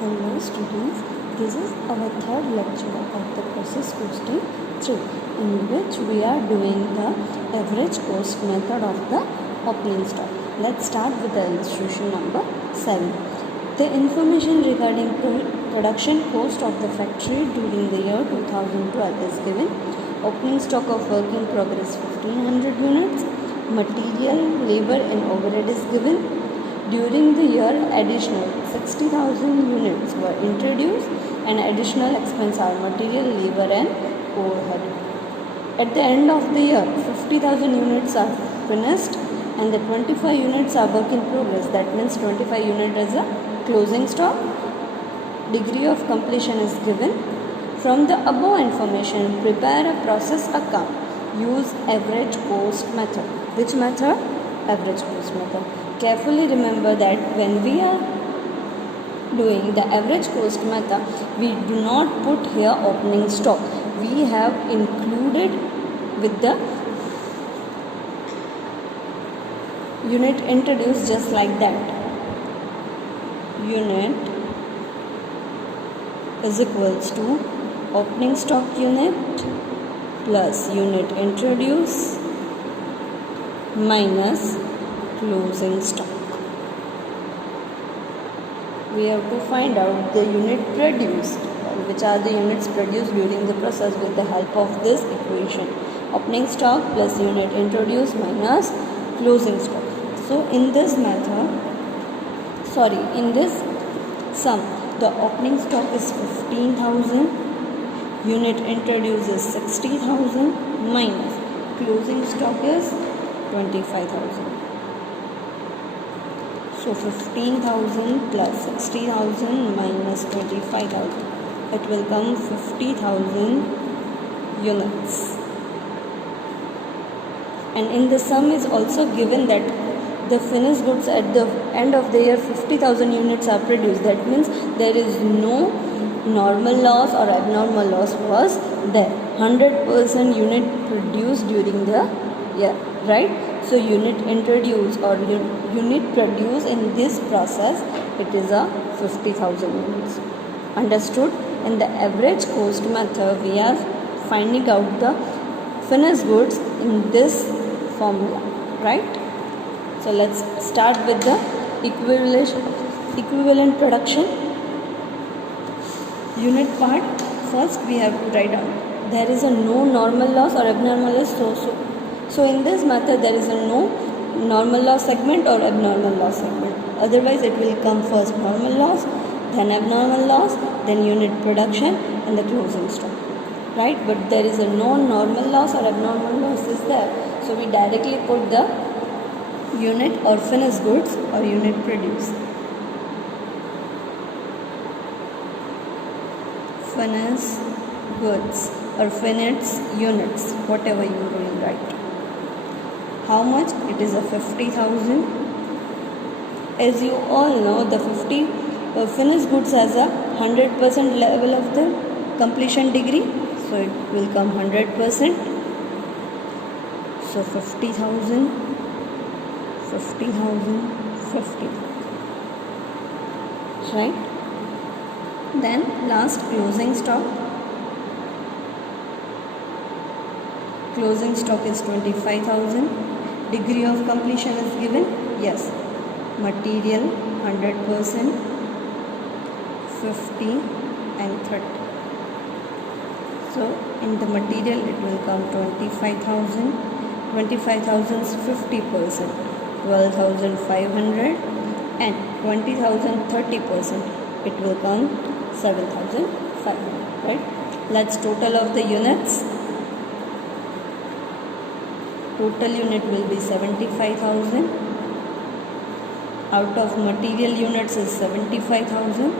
Hello students, this is our third lecture of the process costing 3 in which we are doing the average cost method of the opening stock. Let's start with the illustration number 7. The information regarding production cost of the factory during the year 2012 is given. Opening stock of work in progress 1500 units, material, labor and overhead is given. During the year, additional 60,000 units were introduced and additional expense are material, labor and overhead. At the end of the year, 50,000 units are finished and the 25 units are work in progress. That means 25 units as a closing stock. Degree of completion is given. From the above information, prepare a process account. Use average cost method. Which method? Average cost method. Carefully remember that when we are doing the average cost method, we do not put here opening stock. We have included with the unit introduced just like that. Unit is equals to opening stock unit plus unit introduced minus closing stock. We have to find out the unit produced, which are the units produced during the process with the help of this equation. Opening stock plus unit introduced minus closing stock. So in this sum, the opening stock is 15,000, unit introduced is 60,000 minus closing stock is 25,000. So 15,000 plus 60,000 minus 25,000. It will come 50,000 units. And in the sum is also given that the finished goods at the end of the year 50,000 units are produced. That means there is no normal loss or abnormal loss was there. 100% unit produced during the year, right? So unit introduced or unit produced in this process, it is a 50,000 units. Understood? In the average cost method, we are finding out the finished goods in this formula, right? So let's start with the equivalent production unit part. First we have to write down there is a no normal loss or abnormal loss. So in this method there is a no normal loss segment or abnormal loss segment. Otherwise it will come first normal loss, then abnormal loss, then unit production and the closing stock. Right? But there is a no normal loss or abnormal loss is there. So we directly put the unit or finished goods or unit produced. Finished goods or finished units, whatever you are doing, right? How much? It is a 50,000. As you all know, the finished goods has a 100% level of the completion degree. So it will come 100%. So 50,000, 50,000, 50. Right? Then last closing stock. Closing stock is 25,000. Degree of completion is given. Yes. Material 100%, 50 and 30. So in the material it will come 25,000. 25,000 is 50%. 12,500 and 20,000 30%. It will come 7,500. Right? Let's total of the units. Total unit will be 75,000. Out of material units is 75,000.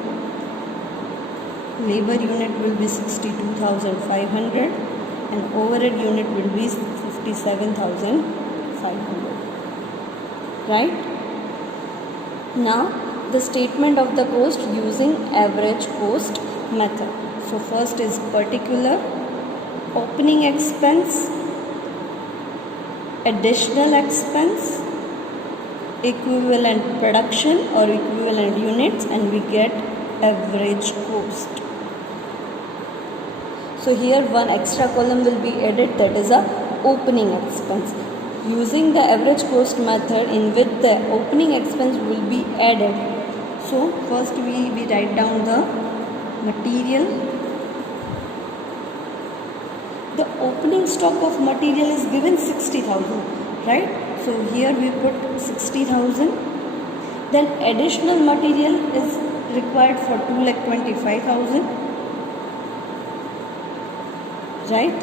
Labor unit will be 62,500 and overhead unit will be 57,500. Right? Now the statement of the cost using average cost method. So first is particular opening expense, additional expense, equivalent production or equivalent units, and we get average cost. So here one extra column will be added, that is a opening expense. Using the average cost method in which the opening expense will be added. So first we write down the material. The opening stock of material is given 60,000, right? So here we put 60,000. Then additional material is required for 2,25,000, right?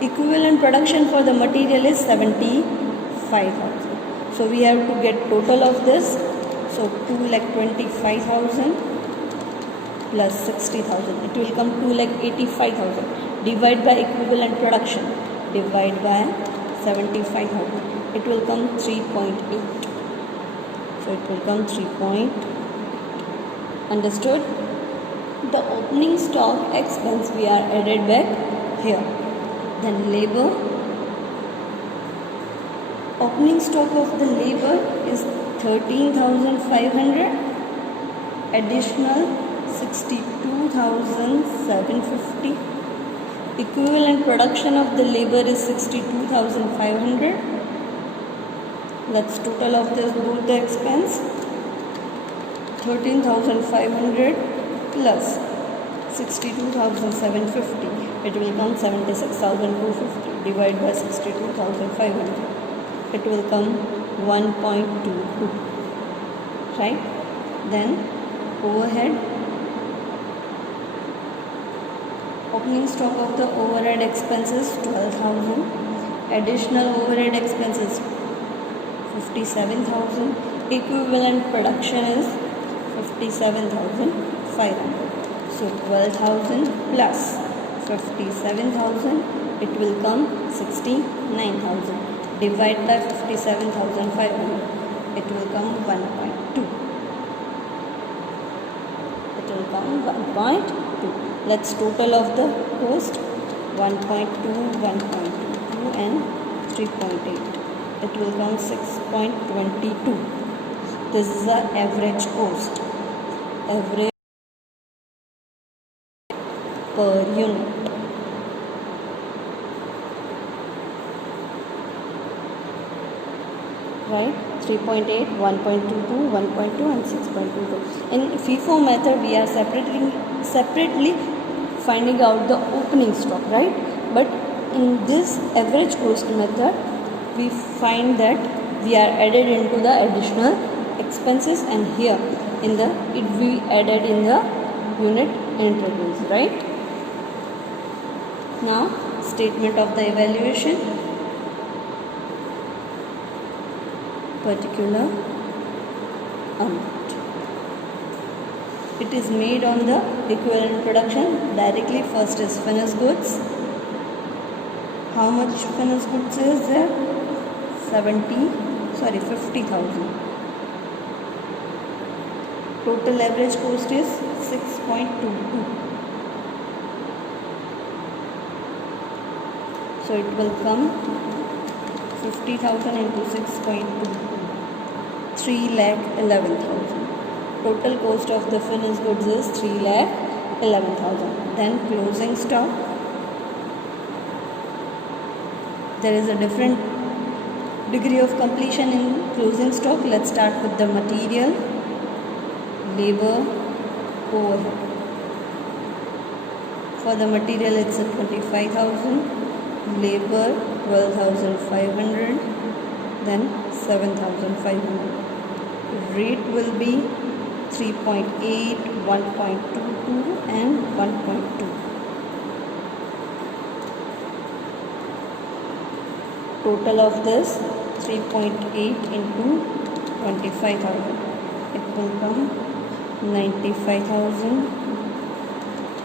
Equivalent production for the material is 75,000. So we have to get total of this. So 2,25,000 plus 60,000. It will come 2,85,000. Divide by equivalent production. Divide by 75,000. It will come 3.8. So it will come 3. Understood? The opening stock expense we are added back here. Then labor. Opening stock of the labor is 13,500. Additional 62,750. Equivalent production of the labor is 62,500. Let's total of this both the expense. 13,500 plus 62,750. It will come 76,250. Divide by 62,500. It will come 1.22. Right? Then overhead. Opening stock of the overhead expenses 12,000. Additional overhead expenses 57,000. Equivalent production is 57,500. So 12,000 plus 57,000, it will come 69,000. Divide by 57,500, it will come 1.2. It will come 1.2. Let's total of the cost 1.2, 1.22 and 3.8. It will come 6.22. This is the average cost. Average per unit. Right? 3.8, 1.22, 1.2 and 6.22. In FIFO method, we are separately finding out the opening stock, right? But in this average cost method, we find that we are added into the additional expenses, and here in the it we added in the unit introduced, right? Now statement of the evaluation. Particular amount. It is made on the equivalent production directly. First is finished goods. How much finished goods is there? 50,000. Total average cost is 6.22. So it will come 50,000 into 6.22. 3,11,000. Total cost of the finished goods is 3,11,000. Then closing stock. There is a different degree of completion in closing stock. Let's start with the material, labor, overhead. For the material it's 25,000, labor 12,500, then 7,500. Rate will be 3.8, 1.22 and 1.2. Total of this 3.8 into 25,000. It will come 95,000.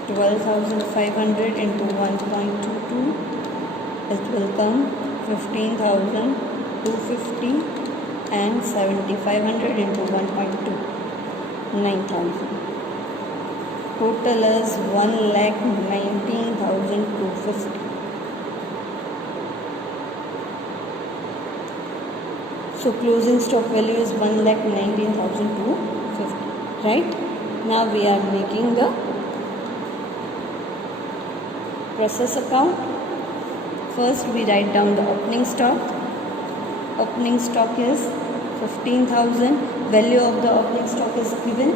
12,500 into 1.22. It will come 15,250 and 7,500 into 1.2. 9,000. Total is 1,19,250. So closing stock value is 1,19,250, right? Now we are making the process account. First we write down the opening stock. Opening stock is 15,000. Value of the opening stock is given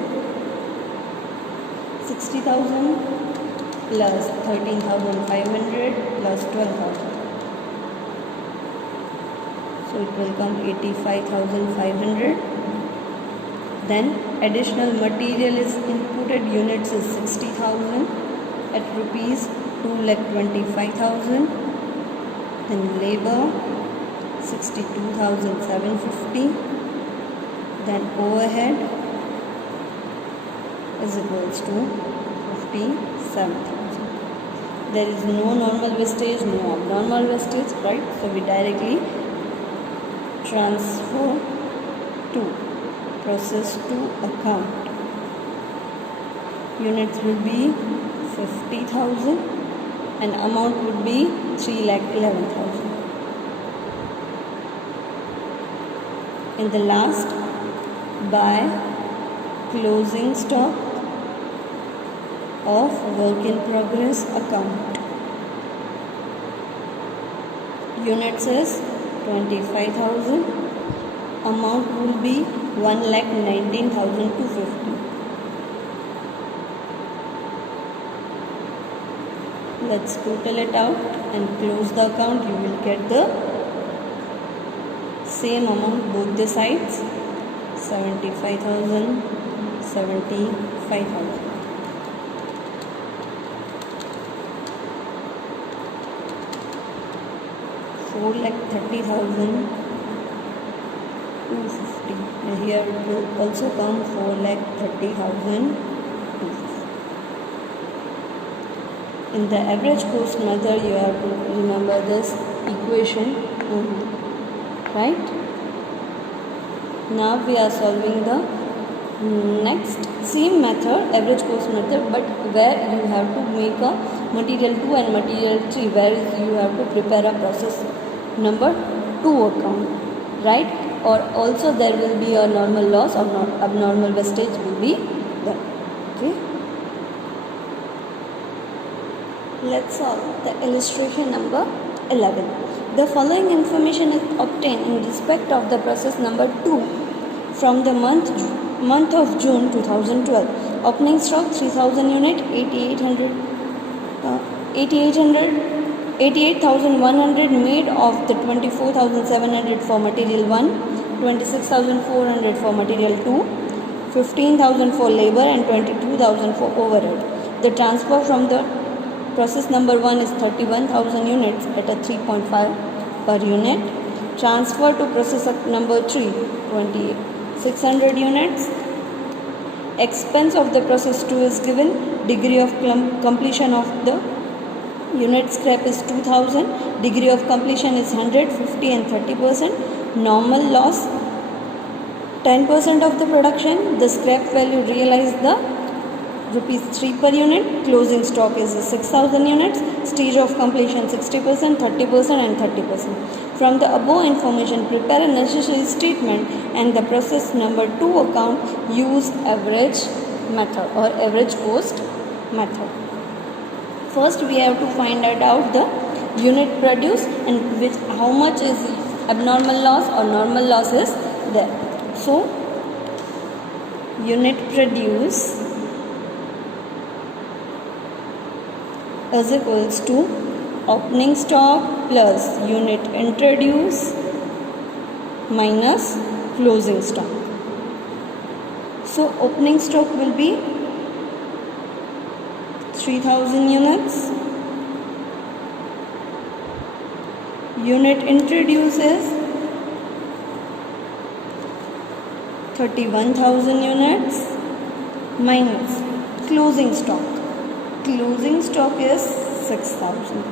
60,000 plus 13,500 plus 12,000. So it will come 85,500. Then additional material is inputted, units is 60,000 at rupees 2,25,000. Then labor 62,750. Then overhead is equals to 57,000. There is no normal wastage, no abnormal wastage, right? So we directly transfer to process to account. Units will be 50,000 and amount would be 3,11,000. In the last, by closing stock of work in progress account. Units is 25,000. Amount will be 1,19,250. Let's total it out and close the account. You will get the same amount both the sides, 75,000, 75,000. Four lakh 30,000 250. And here it will also come 4,30,000 250. In the average cost method, you have to remember this equation only, right? Now we are solving the next same method, average cost method, but where you have to make a material 2 and material 3, where you have to prepare a process number 2 account, right? Or also there will be a normal loss or not abnormal wastage will be there. Okay. Let's solve the illustration number 11. The following information is obtained in respect of the process number 2 from the month of June 2012. Opening stock 3,000 unit, 88,100 made of the 24,700 for material 1, 26,400 for material 2, 15,000 for labor and 22,000 for overhead. The transfer from the process number 1 is 31,000 units at a 3.5 per unit. Transfer to process number 3, 2,600 units. Expense of the process 2 is given. Degree of completion of the unit scrap is 2,000. Degree of completion is 100, 50 and 30%. Normal loss 10% of the production. The scrap value realized the rupees 3 per unit. Closing stock is 6,000 units. Stage of completion 60%, 30% and 30%. From the above information, prepare a necessary statement and the process number 2 account. Use average method or average cost method. First we have to find out the unit produced and which how much is abnormal loss or normal loss is there. So unit produced is equals to opening stock plus unit introduced minus closing stock. So opening stock will be 3,000 units. Unit introduces 31,000 units minus closing stock. Closing stock is 6,000.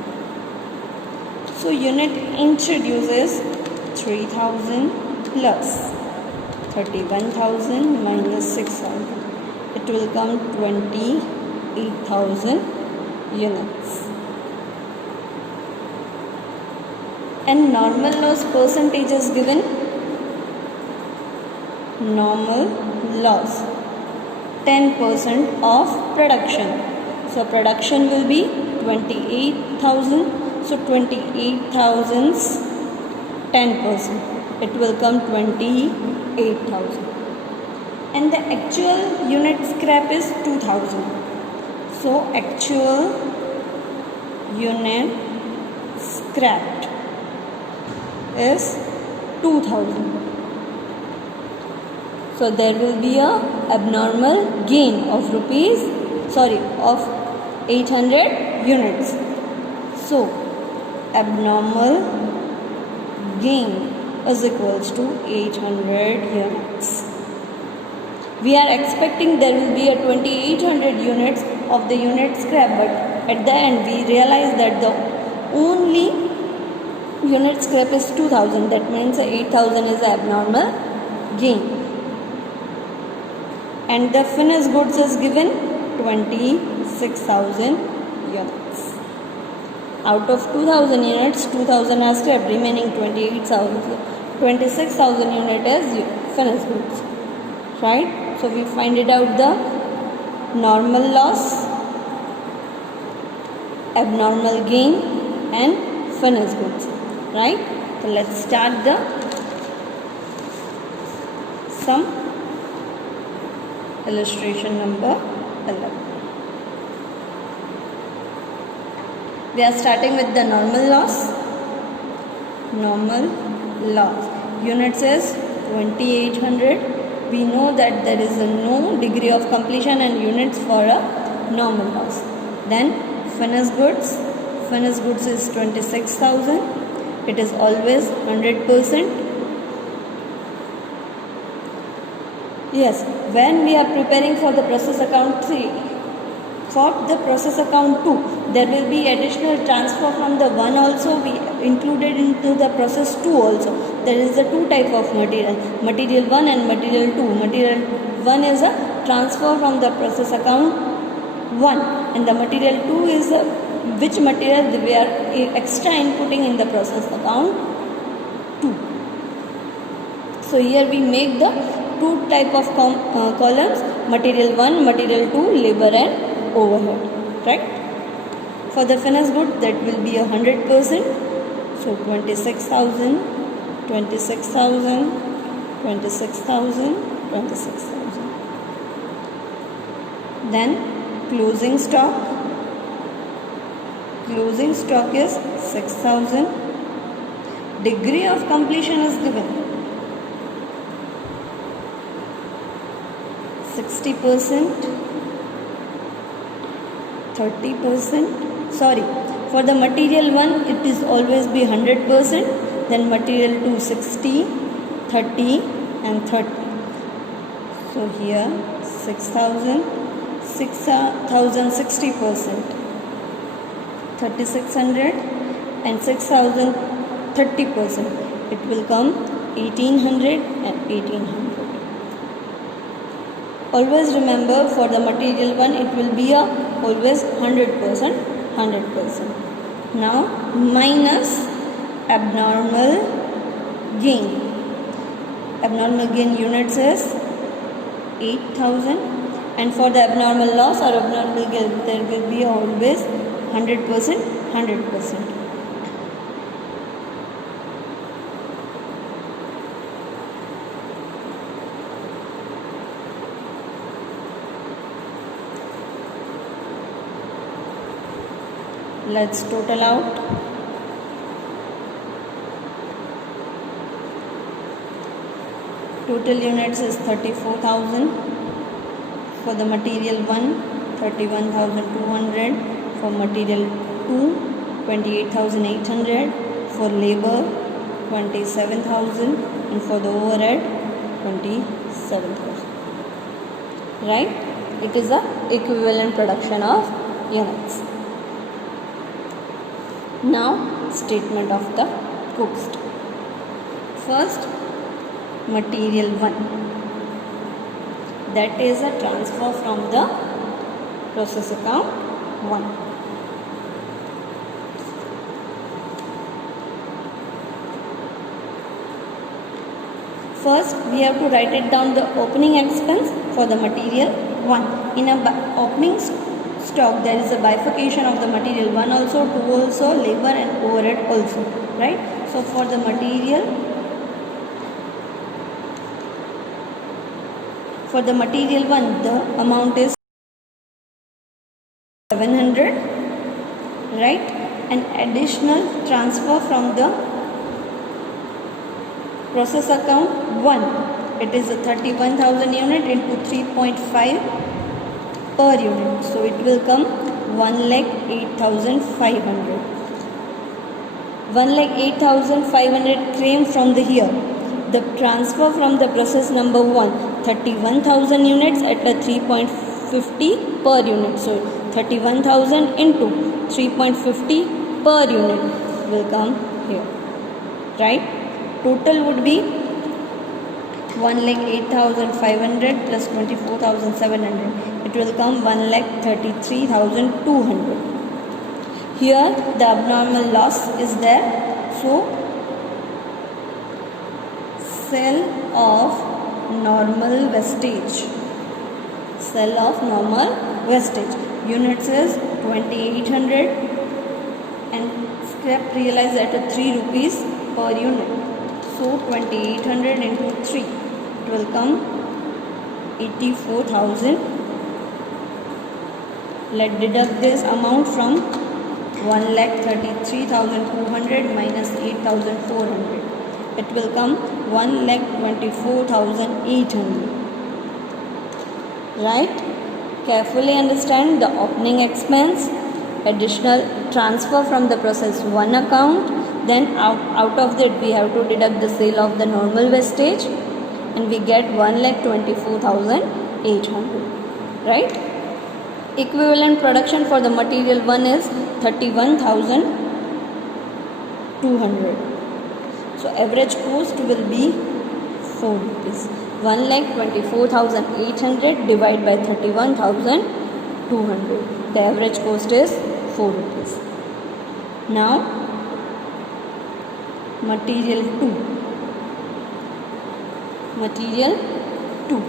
So unit introduces 3,000 plus 31,000 minus 6,000. It will come 28,000 units. And normal loss percentage is given. Normal loss 10% of production. So production will be 28,000. So 28,000's 10%. It will come 28,000. And the actual unit scrap is 2,000. So actual unit scrapped is 2,000. So there will be a abnormal gain of 800 units. So abnormal gain is equals to 800 units. We are expecting there will be a 2800 units of the unit scrap, but at the end we realize that the only unit scrap is 2000. That means 8000 is abnormal gain. And the finished goods is given 26,000 units. Out of 2000 units, 2000 are scrap, remaining 26,000 unit is finished goods. Right? So we find it out the normal loss, abnormal gain and finished goods. Right? So let's start the sum. Illustration number 11. We are starting with the normal loss. Normal loss. Units is 2800. We know that there is no degree of completion and units for a normal loss. Then finished goods. Finished goods is 26,000. It is always 100%. Yes, when we are preparing for the process account 3, for the process account 2, there will be additional transfer from the 1 also we included into the process 2 also. There is the 2 type of material, material 1 and material 2. Material 1 is a transfer from the process account 1 and the material 2 is which material we are extra inputting in the process account 2. So here we make the 2 type of columns, material 1, material 2, labor and overhead. Right? For the finished good, that will be 100%. So 26,000, 26,000, 26,000, 26,000. Then closing stock. Closing stock is 6,000. Degree of completion is given 60%, 30%. Sorry, for the material 1 it is always be 100%. Then material 2 60, 30 and 30. So here 6,000, 6,000 60%, 3,600 and 6,000 30%. It will come 1,800 and 1,800. Always remember, for the material 1 it will be always 100%, 100%. Now minus abnormal gain. Abnormal gain units is 8,000, and for the abnormal loss or abnormal gain there will be always 100%, 100%. Let's total out. Total units is 34,000. For the material 1, 31,200. For material 2, 28,800. For labor, 27,000. And for the overhead, 27,000. Right? It is the equivalent production of units. Now, statement of the cost. First, material 1. That is a transfer from the process account 1. First, we have to write it down the opening expense for the material 1. In a opening stock, there is a bifurcation of the material 1 also, 2 also, labor and overhead also, right? So for the material 1, the amount is 700, right? An additional transfer from the process account 1, it is a 31,000 unit into 3.5 per unit, so it will come 1,08,500. 1,08,500 came from the here. The transfer from the process number 1, 31,000 units at a 3.50 per unit, so 31,000 into 3.50 per unit will come here, right? Total would be 1,08,500 plus 24,700. It will come 1,33,200. Here the abnormal loss is there. So sale of normal wastage. Sale of normal wastage. Units is 2,800 and scrap realized at a 3 rupees per unit. So 2,800 into 3, it will come 84,000. Let's deduct this amount from 1,33,200 minus 8,400. It will come 1,24,800. Right? Carefully understand the opening expense, additional transfer from the process 1 account. Then out of that we have to deduct the sale of the normal wastage and we get 1,24,800, right? Equivalent production for the material 1 is 31,200. So average cost will be 4 rupees. 1,24,800 divided by 31,200. The average cost is 4 rupees. Now material 2. Material 2.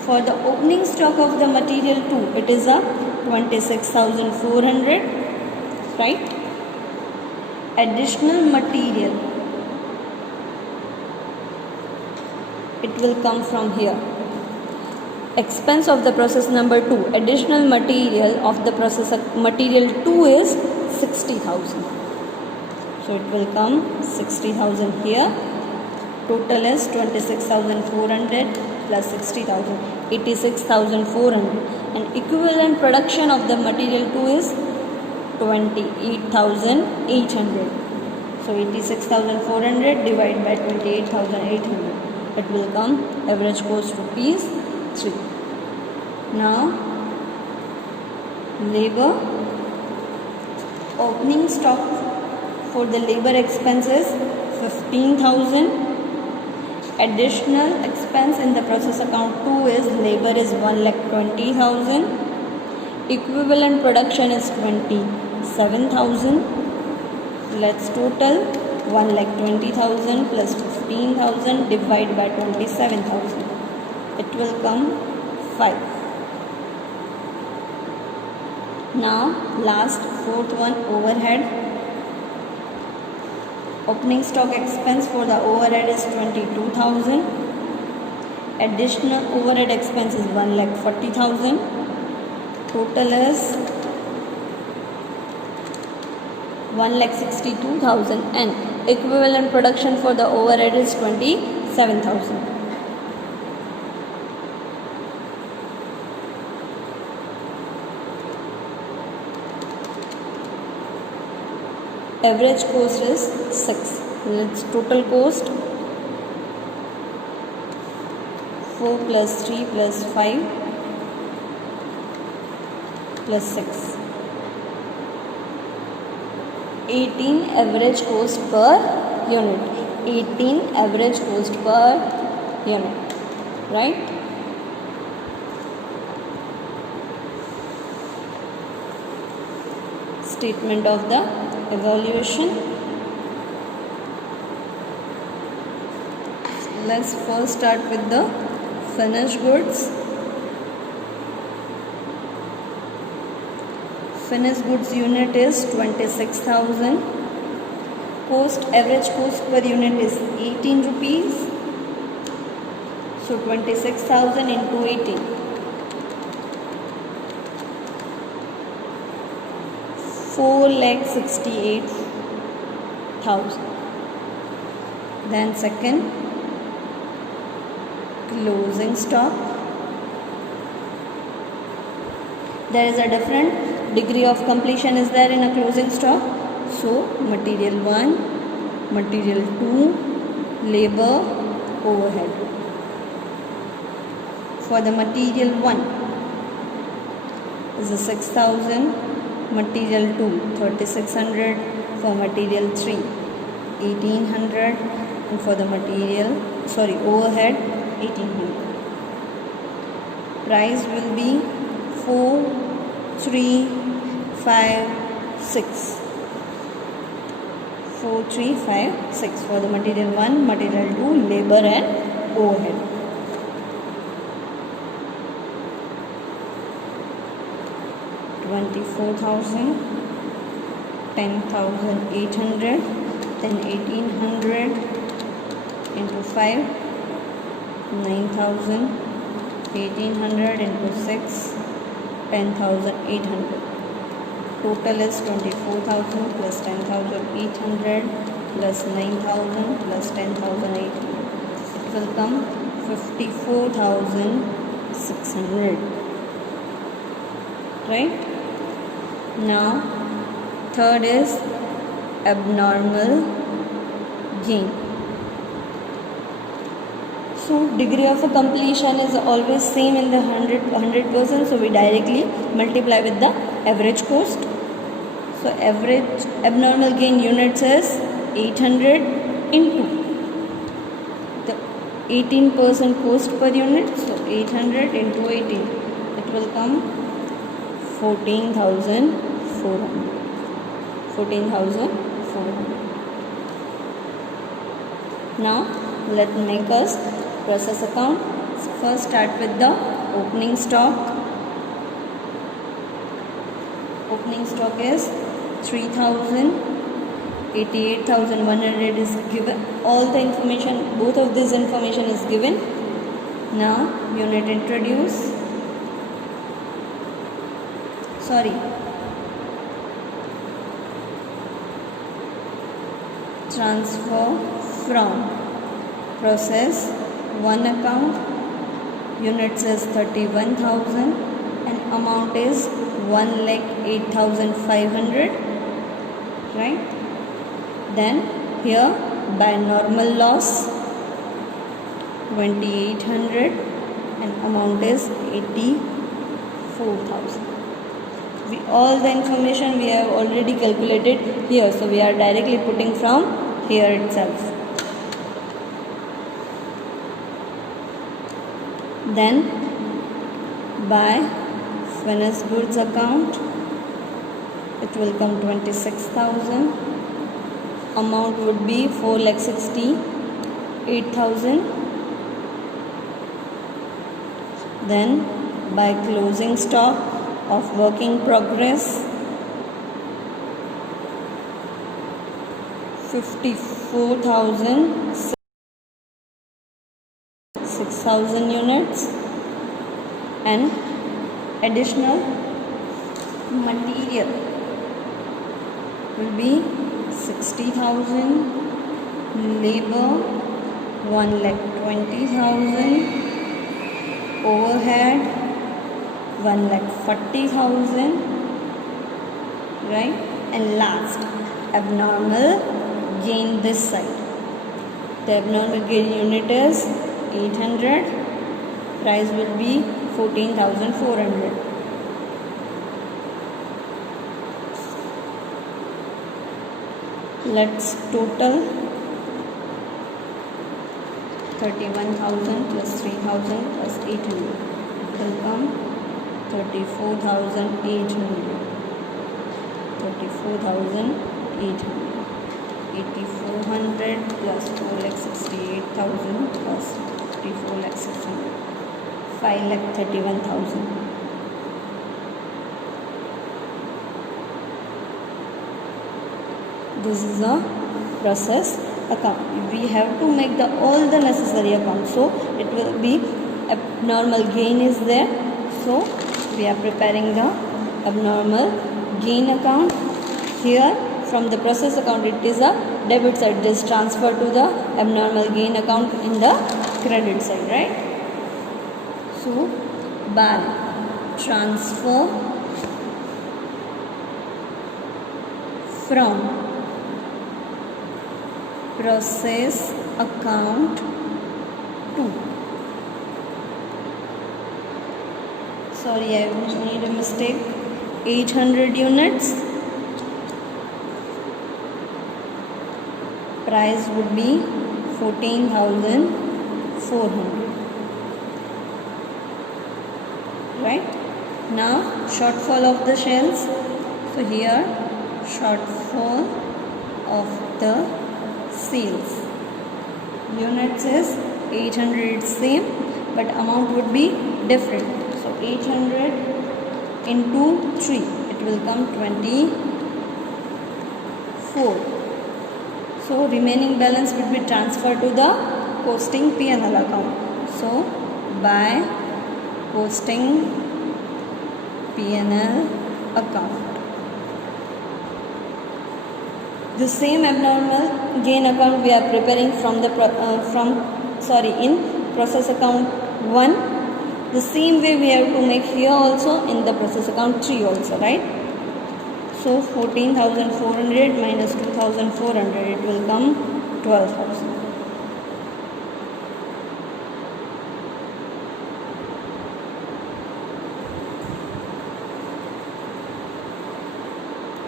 For the opening stock of the material 2, it is a 26,400, right? Additional material, it will come from here. Expense of the process number 2. Additional material of the process material 2 is 60,000. So it will come 60,000 here. Total is 26,400 plus 60,000, 86,400. And equivalent production of the material 2 is 28,800. So 86,400 divided by 28,800. It will come average cost rupees 3. Now labor. Opening stock for the labor expenses 15,000. Additional expense in the process account 2 is labor is 1,20,000. Equivalent production is 27,000. Let's total 1,20,000 plus 15,000 divided by 27,000. It will come 5. Now last fourth one, overhead. Opening stock expense for the overhead is 22,000. Additional overhead expense is 1,40,000. Total is 1,62,000 and equivalent production for the overhead is 27,000. Average cost is 6. Let's total cost 4 plus 3 plus 5 plus 6. 18 average cost per unit. 18 average cost per unit. Right? Statement of the evaluation. let's first start with the finished goods. Finished goods unit is 26,000. Average cost per unit is 18 rupees. So 26,000 into 18. 4,68,000. Then second, closing stock. There is a different degree of completion is there in a closing stock. So material 1, material 2, labor, overhead. For the material 1 is a 6,000, material 2 3,600, for material 3 1,800, and for the overhead 1,800. Price will be 4, 3, 5, 6. 4, 3, 5, 6 for the material 1, material 2, labor and overhead. $24,000, 10,800, then 1,800 into 5, 9,000, 1,800 into 6, 10,800. Total is 24,000 plus 10,800 plus 9,000 plus 10,800. It will come 54,600. Right? Now, third is abnormal gain. So, degree of completion is always same in the 100%. So, we directly multiply with the average cost. So, average abnormal gain units is 800 into the 18% cost per unit. So, 800 into 18. It will come 14,400. 14,400. Now, let me make us process account. First start with the opening stock. Opening stock is 3,000. 88,100 is given. All the information, both of this information is given. Now, unit introduce. Transfer from process 1 account. Units is 31,000 and amount is 1,08,500. Right? Then here by normal loss 2,800 and amount is 84,000. All the information we have already calculated here, so we are directly putting from here itself. Then by finished goods account, it will come 26,000. Amount would be 4,68,000. Then by closing stock of work in progress 54,000, 6,000 units, and additional material will be 60,000, labor 1,20,000, overhead 1,40,000, right? And last, abnormal gain this side. The abnormal gain unit is 800. Price will be 14,400. Let's total 31,000 plus 3,000 plus 800. It will come 34,800. 34,800. 8400 plus 4,68,000 plus 54,600, 5,31,000. This is a process account. We have to make all the necessary accounts. So it will be abnormal gain is there. So we are preparing the abnormal gain account. Here from the process account it is a debit side. It is transferred to the abnormal gain account in the credit side, right? So by transfer from process account to, sorry, I made a mistake, 800 units, price would be 14,400, right? Now shortfall of the shells. So here shortfall of the sales. Units is 800, it's same, but amount would be different. So 800 into 3, it will come 24. So remaining balance would be transferred to the posting P&L account. So by posting P&L account, the same abnormal gain account we are preparing from the in process account 1. The same way we have to make here also in the process account 3 also, right? So 14,400 minus 2,400, it will come 12,000.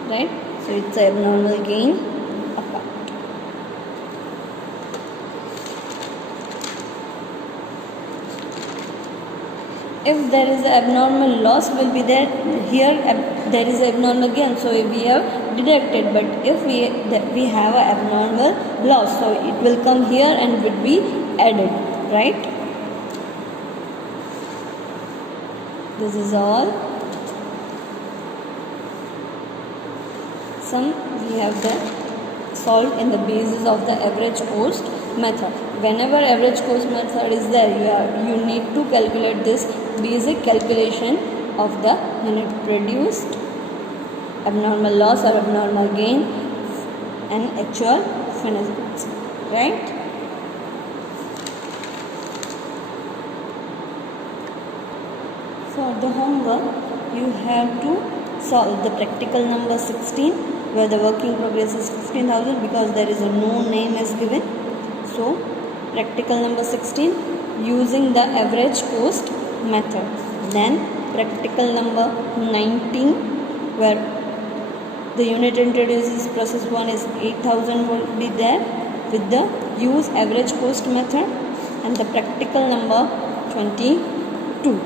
Right? So it's an abnormal gain account. If there is an abnormal loss will be there, here there is abnormal gain, so we have deducted. But if we have an abnormal loss, so it will come here and would be added, right? This is all. Some we have the solved in the basis of the average cost method. Whenever average cost method is there, you need to calculate this basic calculation of the unit produced, abnormal loss or abnormal gain, and actual finished goods, right? For the homework, you have to solve the practical number 16, where the working progress is 15,000 because there is a no name is given. So practical number 16 using the average cost method. Then practical number 19, where the unit introduces process 1 is 8,000 will be there with the use average cost method. And the practical number 22,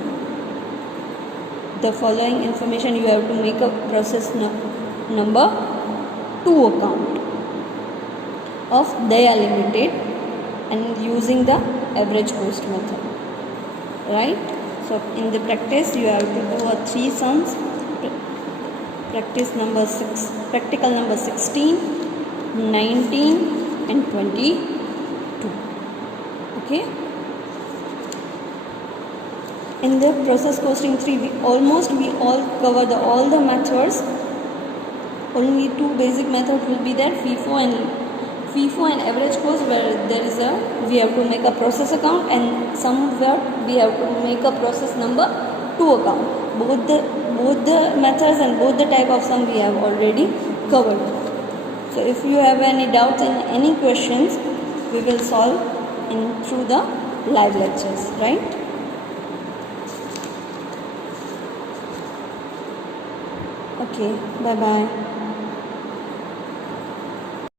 the following information you have to make a process number 2 account of Daya Limited and using the average cost method, right? So in the practice you have to do 3 sums. Practical number 16, 19 and 22. Okay. In the process costing 3, we all cover all the methods. Only 2 basic methods will be there, FIFO and average cost, where we have to make a process account, and somewhere we have to make a process number 2 account. Both the methods and both the type of sum we have already covered. So if you have any doubts and any questions, we will solve through the live lectures, right? Okay, bye bye.